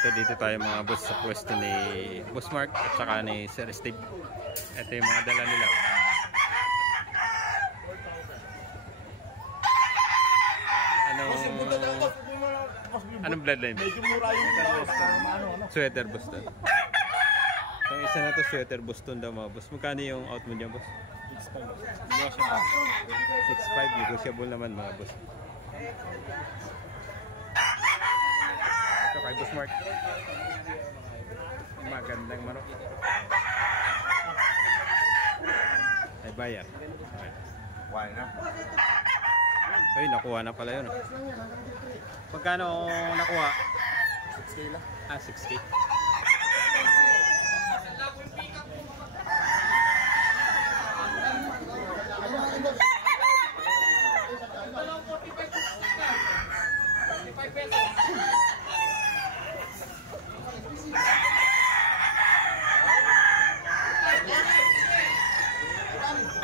Ito dito tayo mga boss sa pwesto ni Boss Mark at saka ni Sir Steve. Ito yung mga dala nila. Anong bloodline? Medyo mura yung Sweater Boston. Itong isa na to Sweater Boston daw mga boss. Magkano yung out mo niya boss? 6.5. 6.5. Negotiable naman mga boss. Ito kay Boss Mark. Magandang manok. Ay bayar. Why na? Ay nakuha na pala yun. Magkano nakuha? 6K lang. 6K.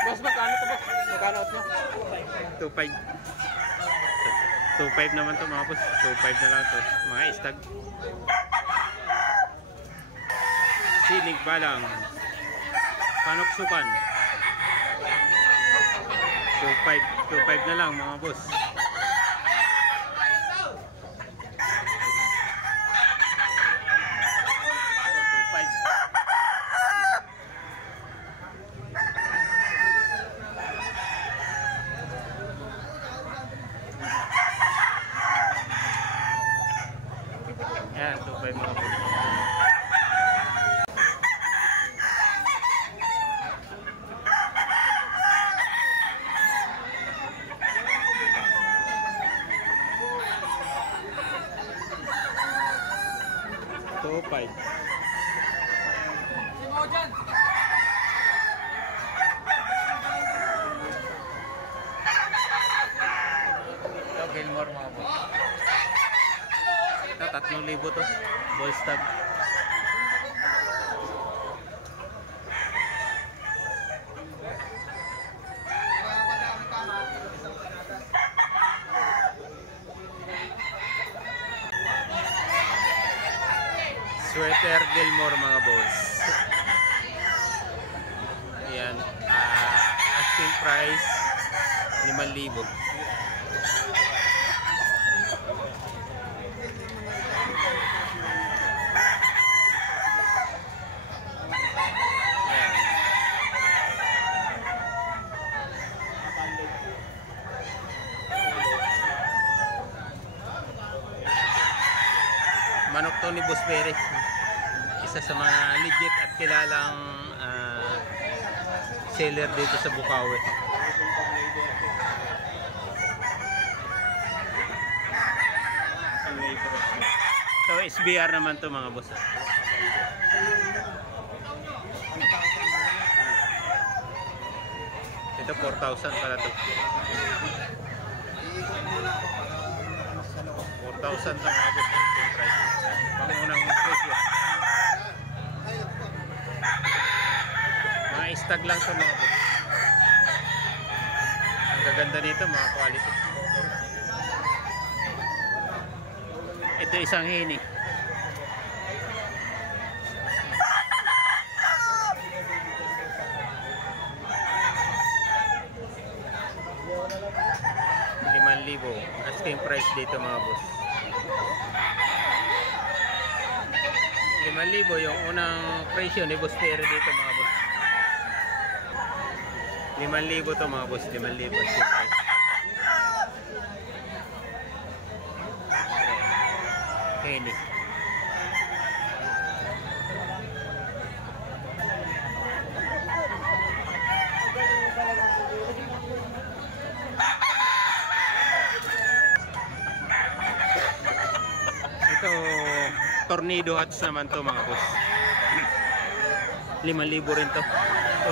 Boss, magkano to boss? Magkano out nyo? 2.5. 2.5 naman to mga boss. 2.5 na lang to. Mga istag. Sinig balang. Panuksukan. 2.5. 2.5 na lang mga boss. Yan, 2.5 mga boss. Ito, Gilmore mga boss. Ito, 3,000 to. Ball stud. Sweater Gilmore mga boss. Ayan. Asking price 5,000. Manok to ni Boss Perry. Isa sa mga legit at kilalang seller dito sa Bukawi. So SBR naman to mga boss. Ito 4,000 pala to. 4,000 lang mga boss. Pangunang presyo. Mga istag lang sa mga boss. Ang gaganda nito mga quality. Ito isang hini. ₱5,000 asking price dito mga boss. 5,000 yung unang presyo ni Boss Perry dito mga boss. 5,000 to mga boss. 5,000. Henny. Ito Tornado hats naman to mga boss. 5,000 rin to.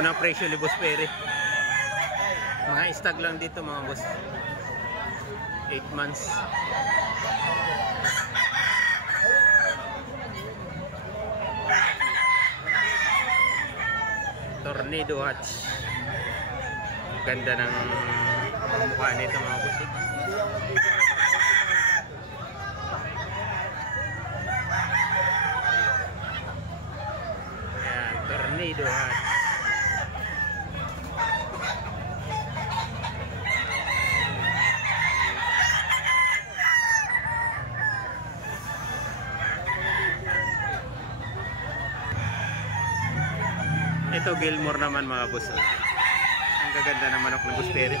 Unang presyo ni Boss Perry. Mga istag lang dito mga boss. 8 months. Tornado hats. Ganda ng mukha nito mga boss. Tornado Hats. Ito Gilmore naman mga boss. Ang gaganda ng manok ng Boss-Perry.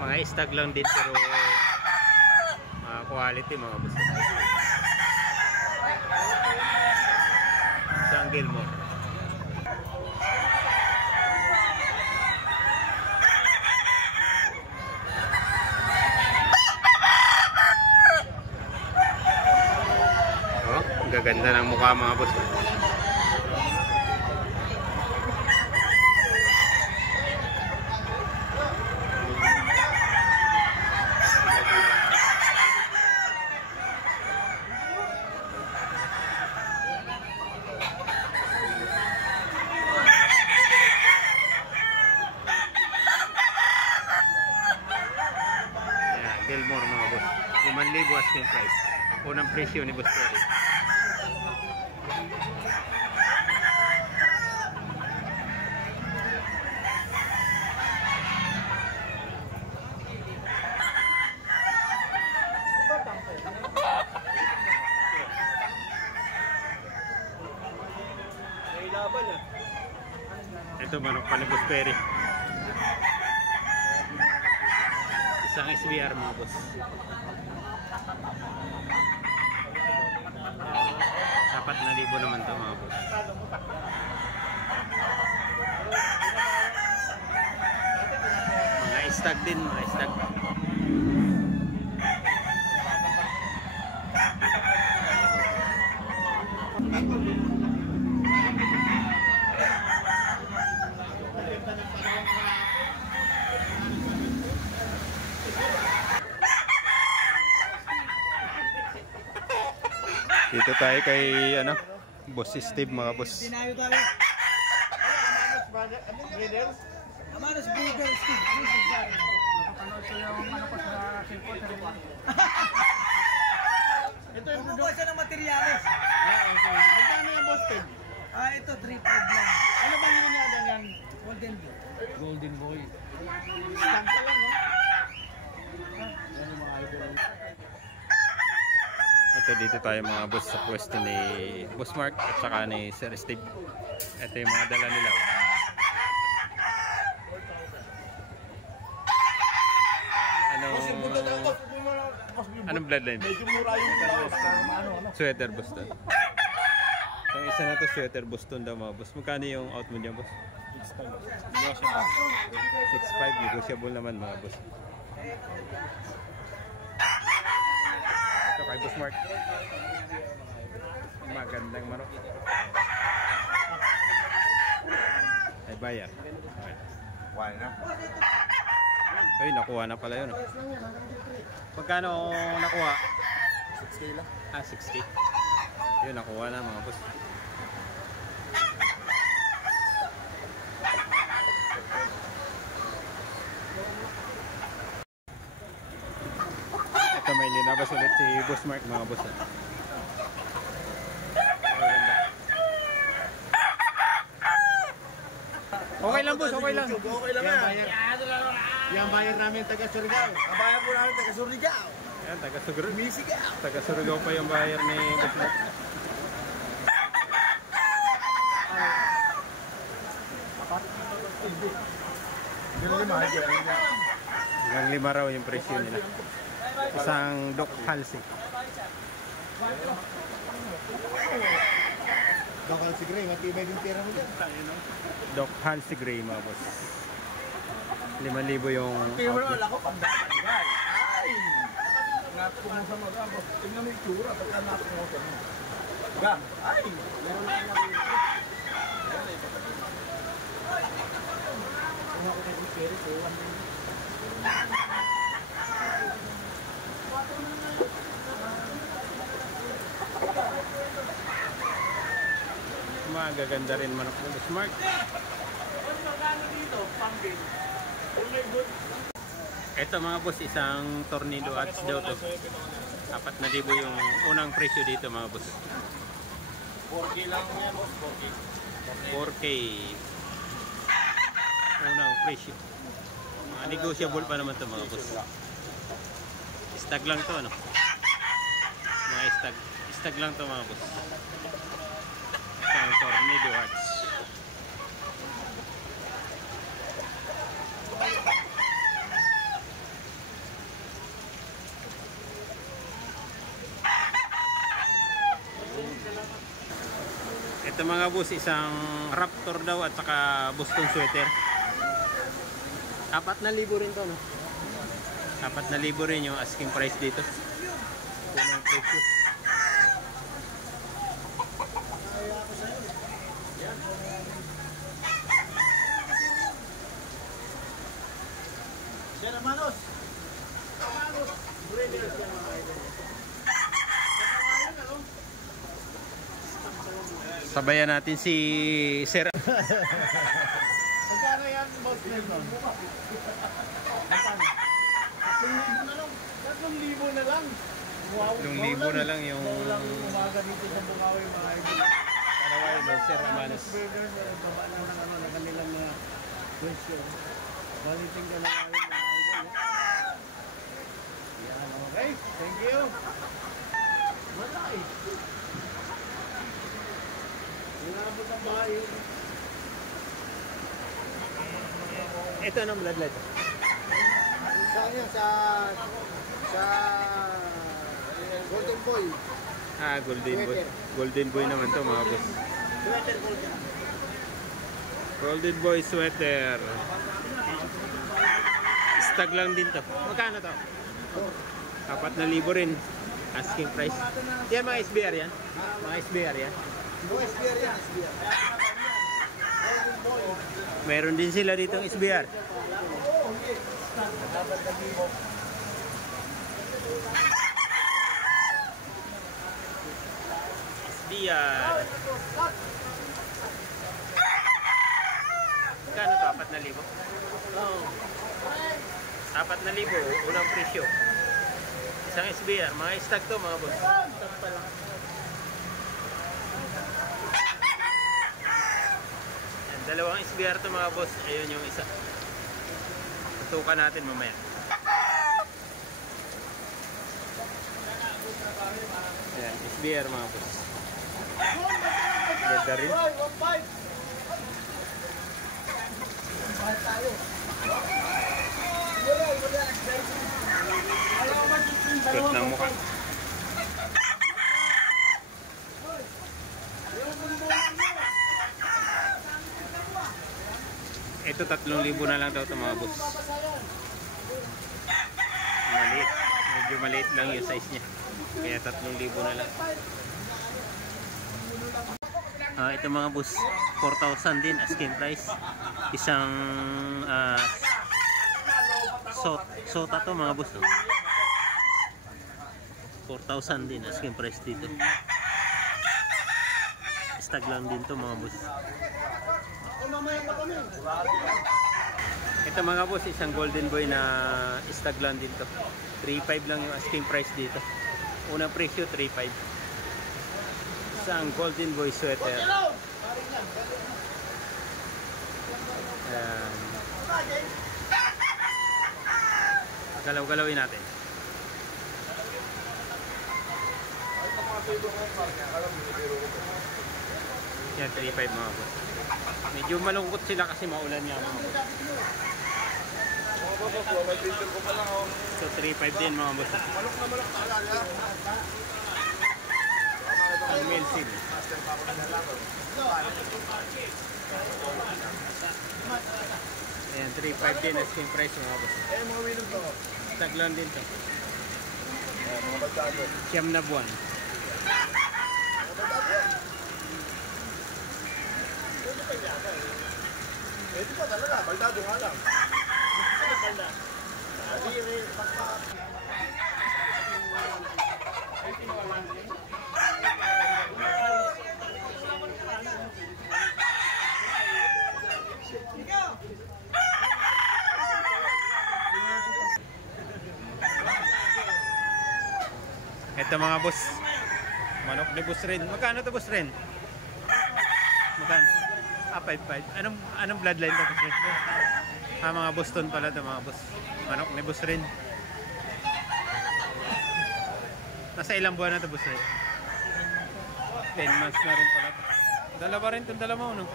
Mga stag lang din pero mga quality mga boss. Sa Gilmore. Oh, ang gaganda ng mukha mga boss. Gilmore mga boss. 5,000 asking price. Unang presyo ni Boss-Perry. Ito manok pa ni Boss-Perry. Isang SBR mga boss. Dapat na libo naman ito mga boss. Mga stag din, mga stag. Dito tayo kay Boss Steve mga boss. Dinayo tayo. Amanos brother Steve. Napapanood ko yung ano ko sa cellphone. Ito yung bubuha siya ng materyales. Magkano yung Boss Steve? Ito 3.5 lang. Ano bang nilaga yan? Golden Boy. Golden Boy. Stand pa lang, no? Yan yung mga idol. Ito dito tayo mga boss sa pwesto ni Boss Mark at saka ni Sir Steve. Ito yung mga dala nila. Anong bloodline? Medyo mura yung Sweater Boston. Itong isa na to sweater Boston daw mga boss. Magkano yung out mo niya boss? 6.5 negotiable naman mga boss. Ito kay Boss Mark. Magandang manok. Ay bayar. Okay. Why na? Ay nakuha na pala yun. Magkano nakuha? 6K lang. 6K. Yun nakuha na mga boss. Ito may linabas ulit si Boss Mark mga boss. Okay lang boss, okay lang. Okay lang yan. Yan bayar namin taga Surigao. Ang bayar po namin taga Surigao. Yan, taga-Surigao. Misigaw. Taga-Surigao pa yung bayar ni Boss Mark. Hanggang 5 raw yung presyo nila. Isang Doc Halsey. Bakal si Gray, matibay din tira mo dyan. Doc Halsey Gray mga boss. 5,000 yung Pero outlet. wala ko pagdakagay. Ay! Napok mo sa mga boss. Tingnan mo yung tsura pagka napok mo sa mga. Gam! Ay! Meron na nakikita. Kung ako tayo Boss-Perry, kuwan din. Magaganda rin manok ng Boss Mark. Ito mga boss, isang Tornado Hats daw to. 4,000 yung unang presyo dito mga boss. 4K lang yan boss, 4K. 4K. Unang presyo. Mga negotiable pa naman to mga boss. Stag lang to, ano? Mga stag. Stag lang to mga boss. Isang tornado hearts. Ito mga boss, isang Raptor daw at saka Boston sweater. 4,000 rin to, no? 4,000 rin yung asking price dito. Unang presyo. Sir Manos! Manos! Breeders yan mga idol. Sabayan natin si Sir. Magkano yan, boss Nelson? Magkano? 3,000 na lang. 2,000 na lang yung Walang umaga dito sa Bukawi mga idol. Parawayo ng Sir Amanos. Burgers, baba lang ng ng kanilang mga presyo. Baliting ka na ngayon mga idol. Yan, okay. Thank you. Wala eh. Inabot ang bahay. Ito anong bloodlight? Saan yan? Sa Golden Boy. Ah, Golden Boy. Golden Boy naman to mga boss. Sweater Golden. Golden Boy sweater. Stag lang din to. Magkano to? 4,000 rin. Asking price. Yan mga SBR yan? Mga SBR yan? No, SBR yan, SBR. Golden Boy. Meron din sila ditong SBR. Oo, hindi. Dapat lagi mo. SBR. Magkano to? 4,000? Oo. 4,000, unang presyo. Isang SBR, mga stag to mga boss. Stag pa lang. Yan, dalawang SBR to mga boss. Ayun yung isa. Tutukan natin mamaya. Ayan, SBR mga boss. Ganda rin. 1.5. Mahal tayo. Cute ng mukha. Ito 3,000 na lang daw ito mga boss. Maliit. Medyo maliit lang yung size niya. Kaya 3,000 na lang. Ito mga boss, 4,000 din asking price. Isang sota to mga boss. 4,000 din asking price dito. Stag lang din to mga boss. Ito mga boss, isang Golden Boy na stag lang din to. 3,500 lang yung asking price dito. Unang presyo 3,500. Isang Golden Boy sweater. Ayan. Galaw-galawin natin. Yan, 3,500 mga boss. Medyo malungkot sila kasi maulan nga mga boss. So 3,500 din mga boss. Ang Melsin. Ayan, 3,500 din asking price mga boss. Mga wilong to. Taglan din to. Mga bagado. Siyam na buwan. Pwede pa talaga, baldado nga lang. Saan balda? Aliri, pakpak. Ito mga boss. Manok ni Boss Ren. Magkano to Boss Ren? Magkano? 5'5". Anong bloodline to, boss? Mga Boston pala to, mga boss. Manok ni boss rin. Nasa ilang buwan na to, boss rin? 10 months na rin pala to. Dalawa rin itong dalawa mo, no?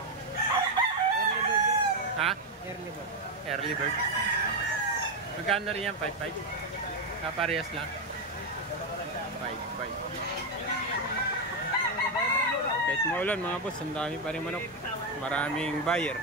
Ha? Early bird. Early bird. Magkano rin yan? 5'5"? Kaparehas lang. 5'5". Kahit maulan mga boss, ang dami pa rin manok. Maraming buyer.